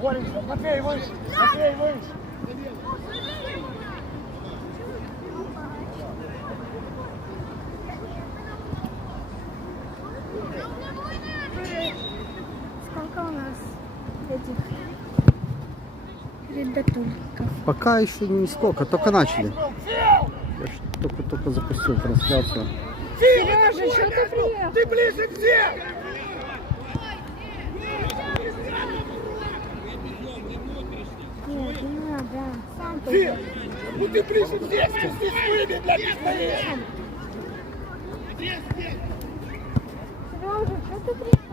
Боремся. Матвей, выше. Матвей, выше. Сколько у нас этих редактуриков? Пока еще не сколько, только начали. Я только-только запустил трансляцию. Сережа, что ты приехал? Ты ближе всех! ты. Ты! Ну ты ближе всех! Ты с ними, блядь, не стоишь! Сережа, что ты приехал?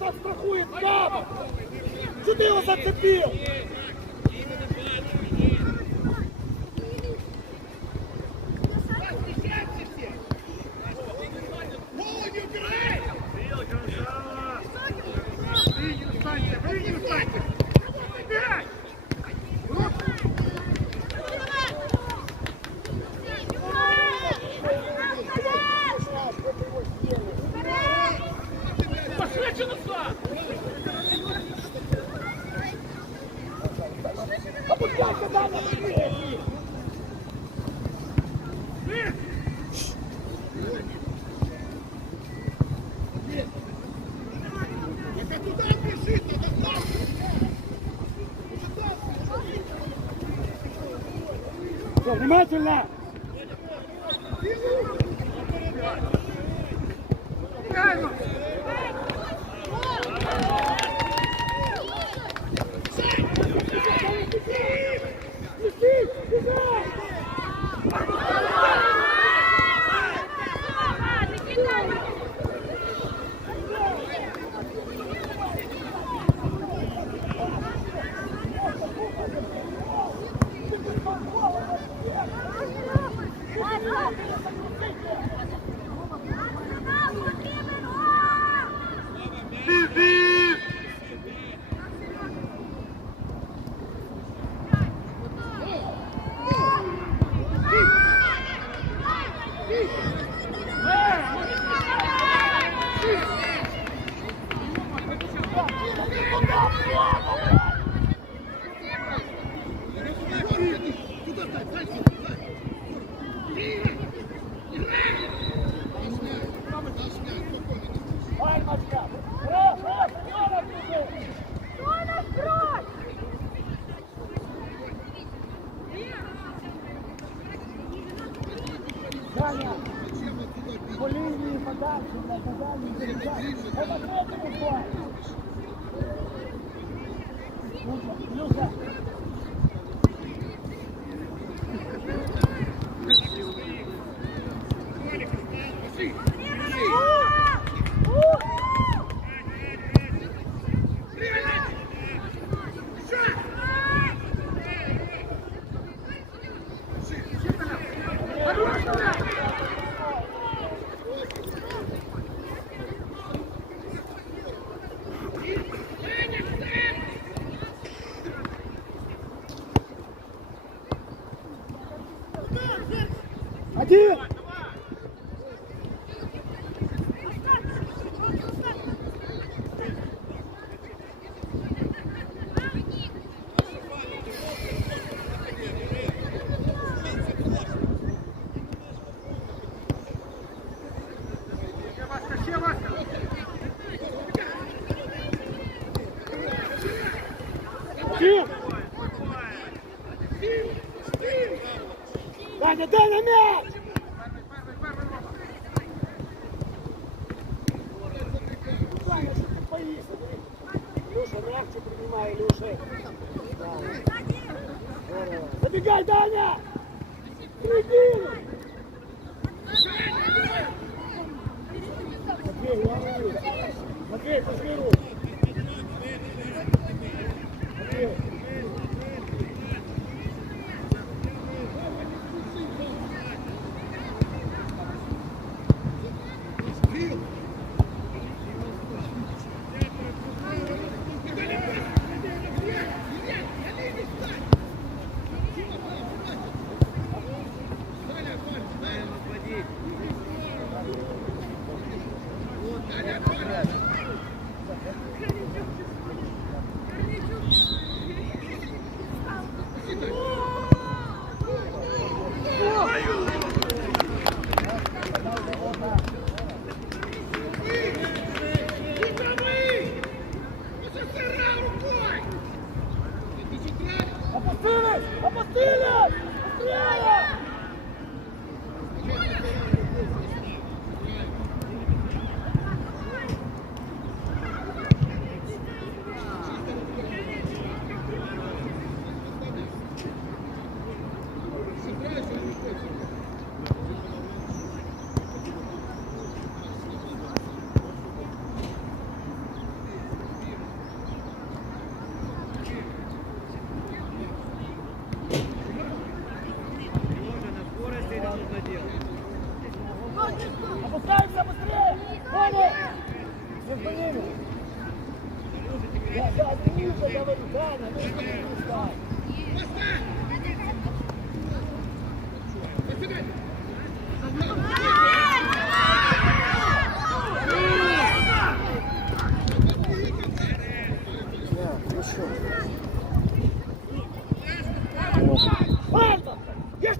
Заявись, страхує, баба! Что ты зацепил? Внимательно! Пальмочка!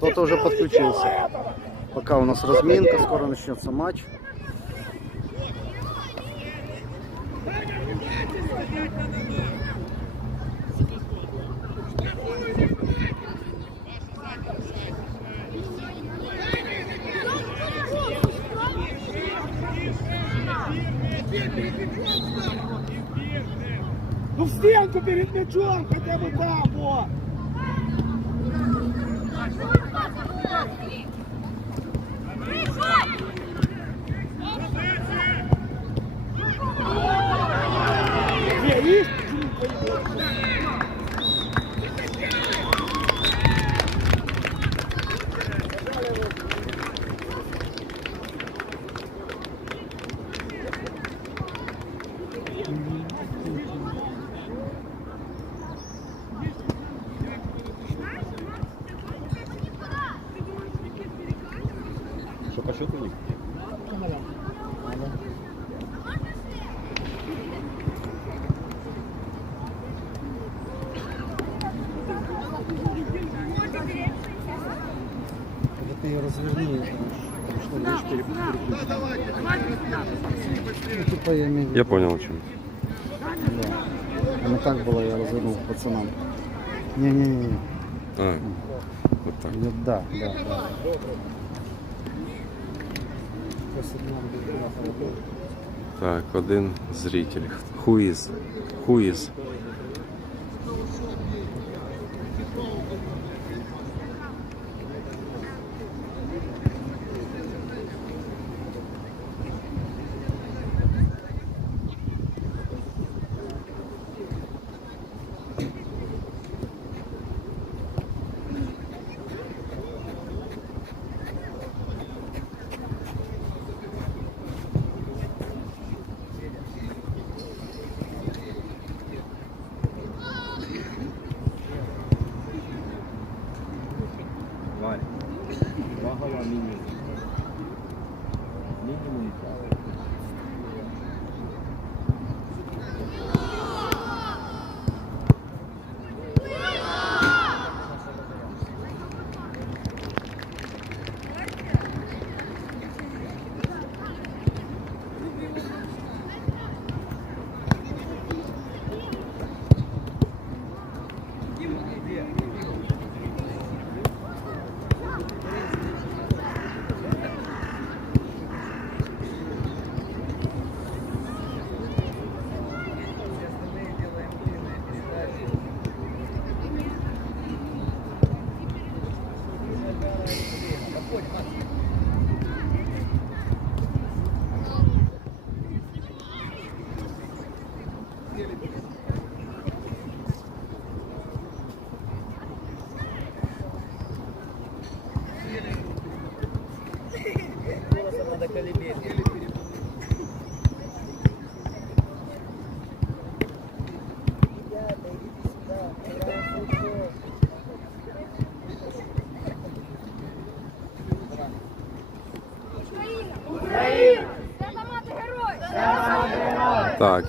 Кто-то уже подключился. Пока у нас разминка, скоро начнется матч. Ну в стенку перед мячом хотя бы там, вот! Я понял, о чем. да. Так было, я развернул пацанам. Не-не-не. А, вот так. Я- Да, да, да. Так, один зритель. Who is? Who is?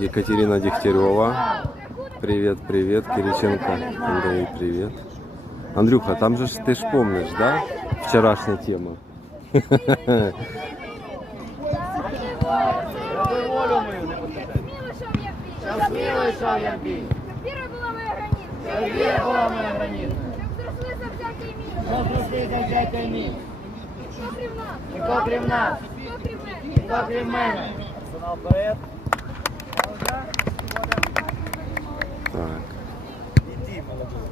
Екатерина Дегтярева. Привет, привет, Кириченко. Андрей, привет. Андрюха, там же ж ты ж помнишь, да? Вчерашняя тема. Віра була моя границя. Віра була моя границя. Щоб зросли за всякий мір. Щоб зросли за всякий мір. Хто крім нас? Хто крім нас? Хто крім мене? Хто крім мене? так. Иди, молодой.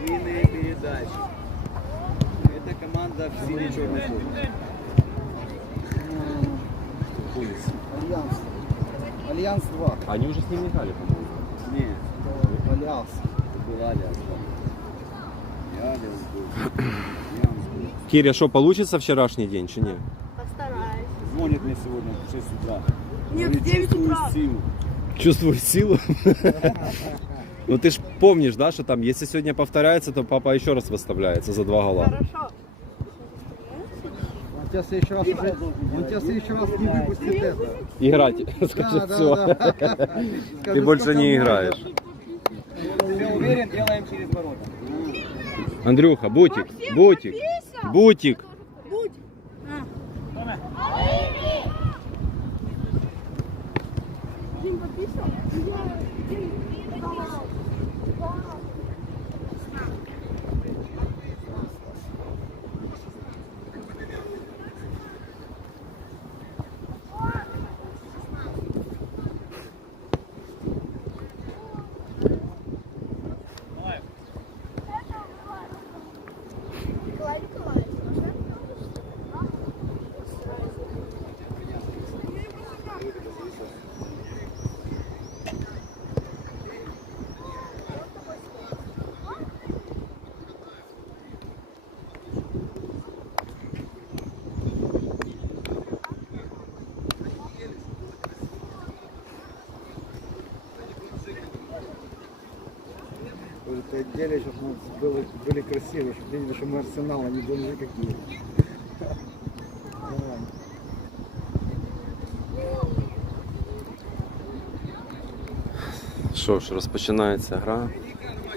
Длинные передачи. Это команда в синей черной форме. Альянс. Альянс 2. Они уже с ним не играли, по-моему. Не, Альянс. это был Альянс. И Альянс был. Киря, что, получится вчерашний день, чи ні? Мне сегодня в 6 утра. Нет, в 9 утра. силу. Чувствую силу. Ну ты ж помнишь, да, что там, если сегодня повторяется, то папа еще раз выставляется за два гола. Он тебя в следующий раз уже, он тебя в следующий раз не выпустит это. Играть, скажет все. Ты больше не играешь. Все уверен, делаем через ворота. Андрюха, бутик, бутик, бутик. были, были красивые, чтобы видели, что мы арсенал, а не бомжи какие. Давай. Що ж, розпочинається гра.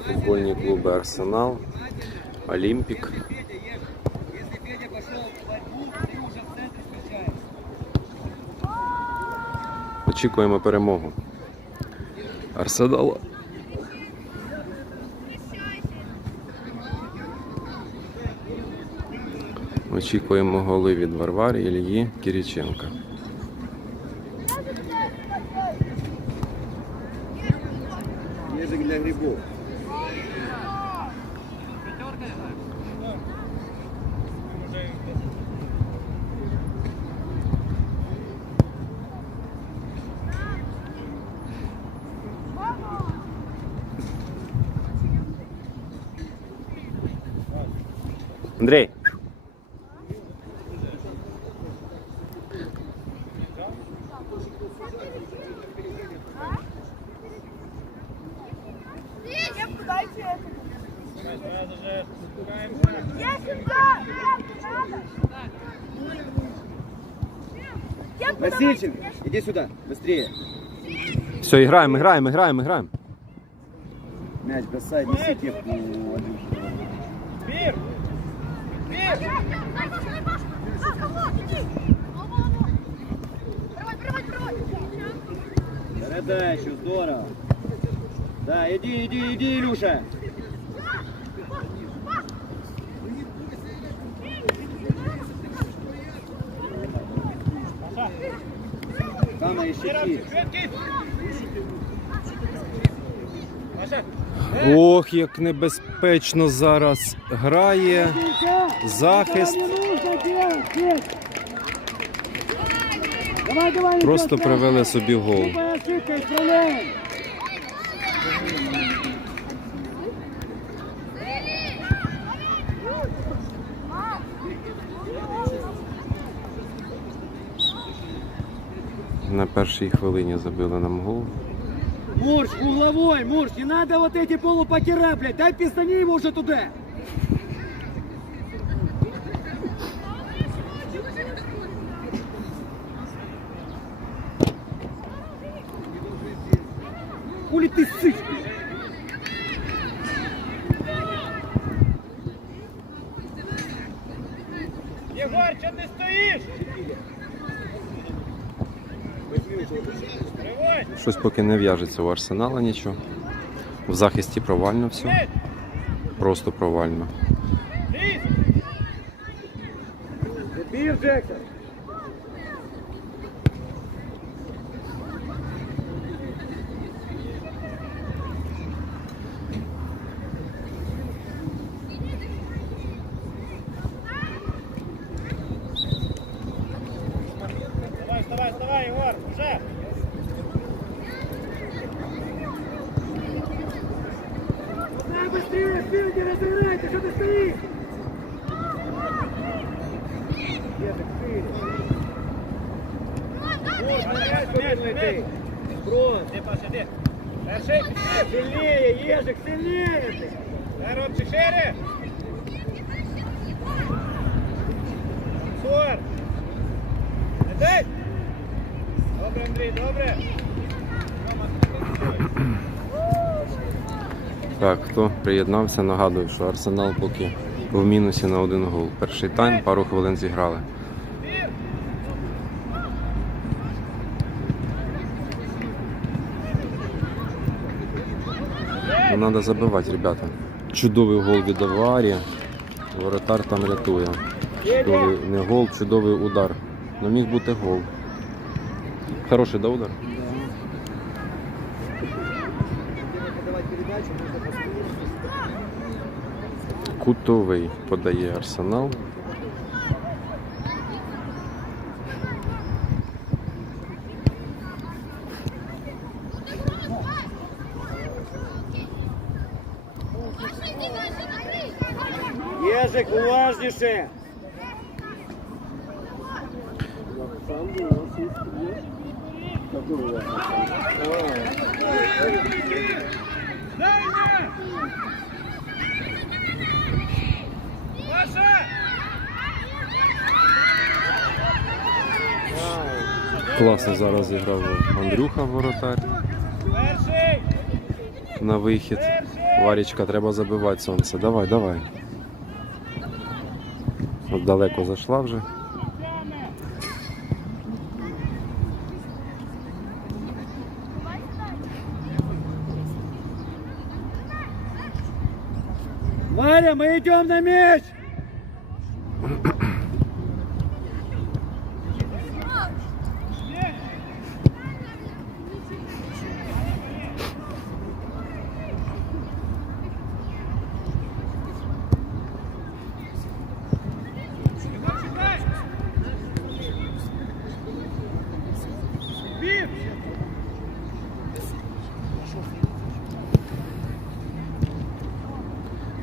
Футбольні клуби Арсенал, Олімпік. Очікуємо перемогу. Арсенала. Очікуємо голи від Варвари Ільї Кіріченка. Я сюда! Я Васильченко, иди сюда, быстрее. Все, играем, играем, играем, играем. Мяч бросай, неси кепку, Андрюша. Передачу, здорово. Да, иди, иди, иди, Илюша. Ох, як небезпечно зараз грає захист. Просто привели собі гол. На першій хвилині забили нам гол. Мурш, угловой, Мурш, не надо вот эти полупокера, блядь, дай пизани его уже туда. Щось поки не в'яжеться у арсенала нічого. В захисті провально все. Просто провально. Джексон. Брон. Сильнее, Ежик, сильнее ты. Робчик, шире. Сор. Дай. Добре, Андрій, добре. Так, хто приєднався, нагадую, що Арсенал поки в мінусі на один гол. Перший тайм, пару хвилин зіграли. Ну, забивать, ребята. Чудовий гол від аварії. Воротар там рятує. Чудовий, не гол, чудовий удар. Ну міг бути гол. Хороший, да, удар? Кутовий подає Арсенал. Уважніше. Класно зараз зіграв Андрюха воротар на вихід. Варічка, треба забивати сонце. Давай, давай. От далеко зайшла вже. Варя, мы идем на меч.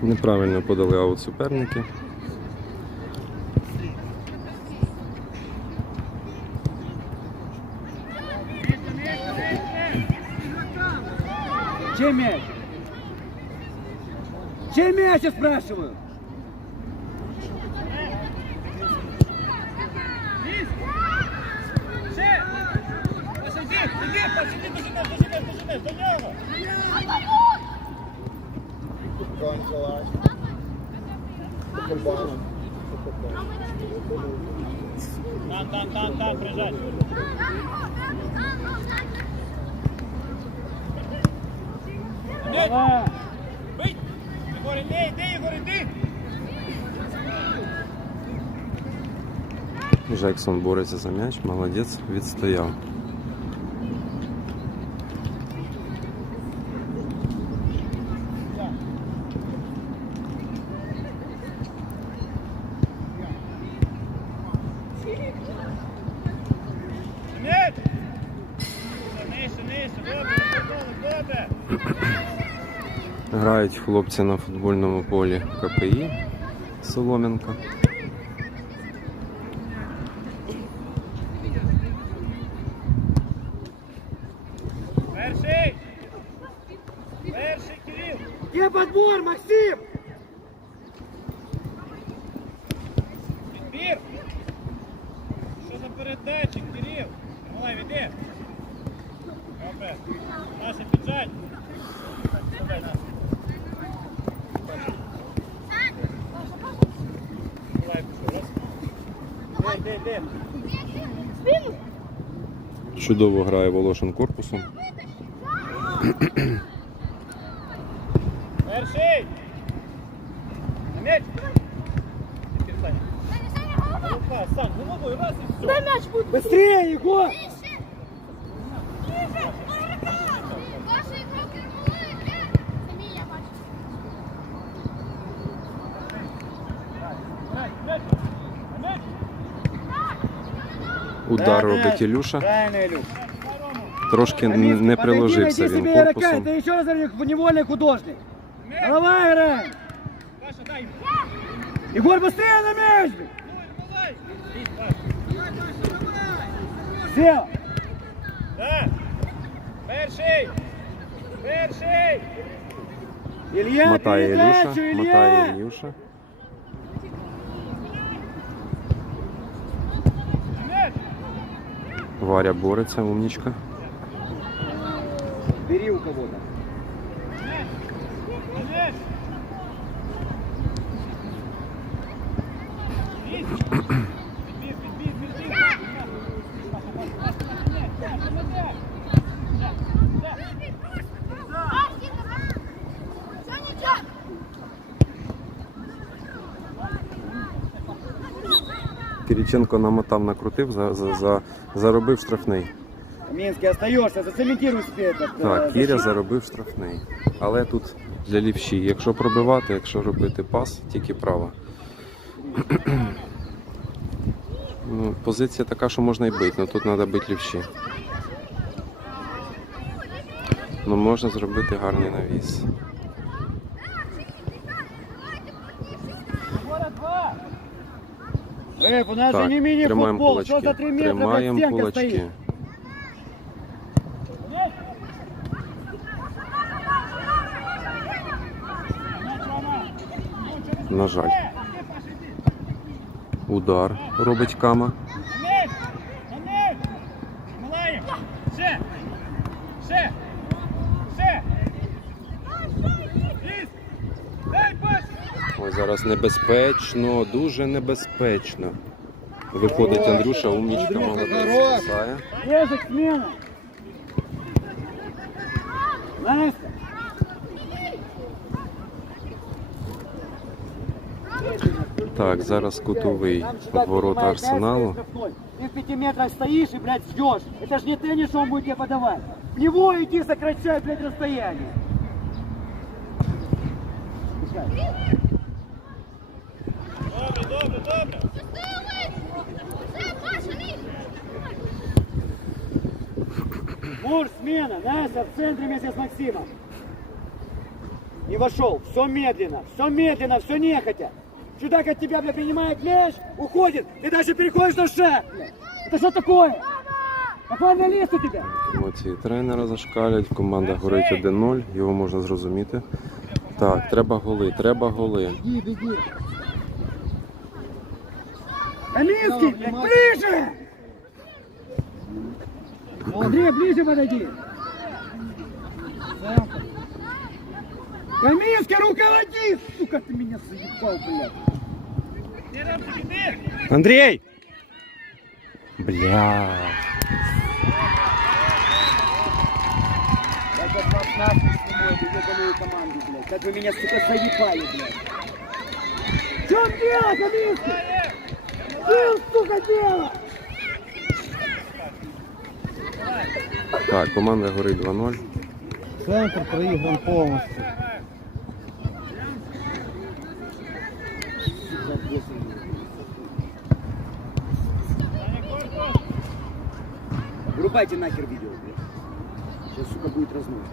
Неправильно подали аут суперники. Чей мяч? Чей мяч, я спрашиваю? Там, там, там, там, прижать. Давай. Бить! Егор, иди, иди, Егор, иди! Жексон бореться за м'яч, молодець, відстояв. хлопці на футбольному полі КПІ Солом'янка. Перший! Перший Кирил! Є подбор, Максим! Підбір! Що за передачі, Кирил? Давай, веди! Добре! Наша піджать! Чудово грає Волошин корпусом. Перший! На м'яч! Ти, Саня. Рука, Сань, головою, раз і все. Быстрее, Егор! Ваші кроки були, де? Самі я бачу. М'яч, м'яч, м'яч. Удар робить Ілюша. Правильно, Илюш. Трошки н- не приложився Подойди, він найди себе игрока, корпусом. ты еще раз говорю, невольный художник. Давай, играем! Паша, дай. Егор, быстрее на мяч! блин! Малай. Все! Да. Перший. Перший. Илья, Мотає передачу, Ілюша, Илья! мотає Ілюша. Варя бореться, умнічка. Бери у кого-то. М'яч. Відбір, відбір, відбір. Кириченко намотав, накрутив, за, за, за, заробив штрафний. Минский, остаешься, зацементируй себе Так, Кіря заробив штрафний. Але тут для лівші. Якщо пробивати, якщо робити пас, тільки право. Ну, позиція така, що можна і бити, але тут треба бити лівші. Ну, можна зробити гарний навіс. Рэп, у нас Так, же не. Что кулачки. за три метри, Тримаємо кулачки. стоит? На жаль. Удар робить кама. М'яч. М'яч. Малаєм. Ще. Ще. Ще. Ліз. Дай пас. Ой, зараз небезпечно, дуже небезпечно. Виходить Андрюша, умнічка, молодець. Резик, смена! Настя! Так, зараз кутовий ворота Арсеналу. Ты в пяти метрах стоишь и, блядь, ждешь. Это же не теннис, он будет тебе подавать. В него иди, сокращай, блядь, расстояние. Пускай. Добре, добре, добре. Все, Паша, лізь. Мур, смена, Настя в центре вместе с Максимом. Не вошел. Все медленно, все медленно, все нехотя. Чудак от тебя, блядь, принимает мяч, уходит. Ты даже переходишь на шаг. Это что такое? Какой аналист у тебя? Емоції тренера зашкалять, команда горить 1-0, його можна зрозуміти. Так, треба голи, треба голи. Каминский, блядь, ближе! Андрей, ближе подойди. Каминский, руководи! Сука, ты меня заебал, блядь. Андрій! Бля. Как вас нахуй ебаную команду, блядь. Как вы меня, сука, заебали, блядь. В чем дело, Каминский? Чем, сука, дело? Так, команда горить 2-0. Центр проигран полностью. Врубайте нахер видео, блядь. Сейчас, сука, будет разнос.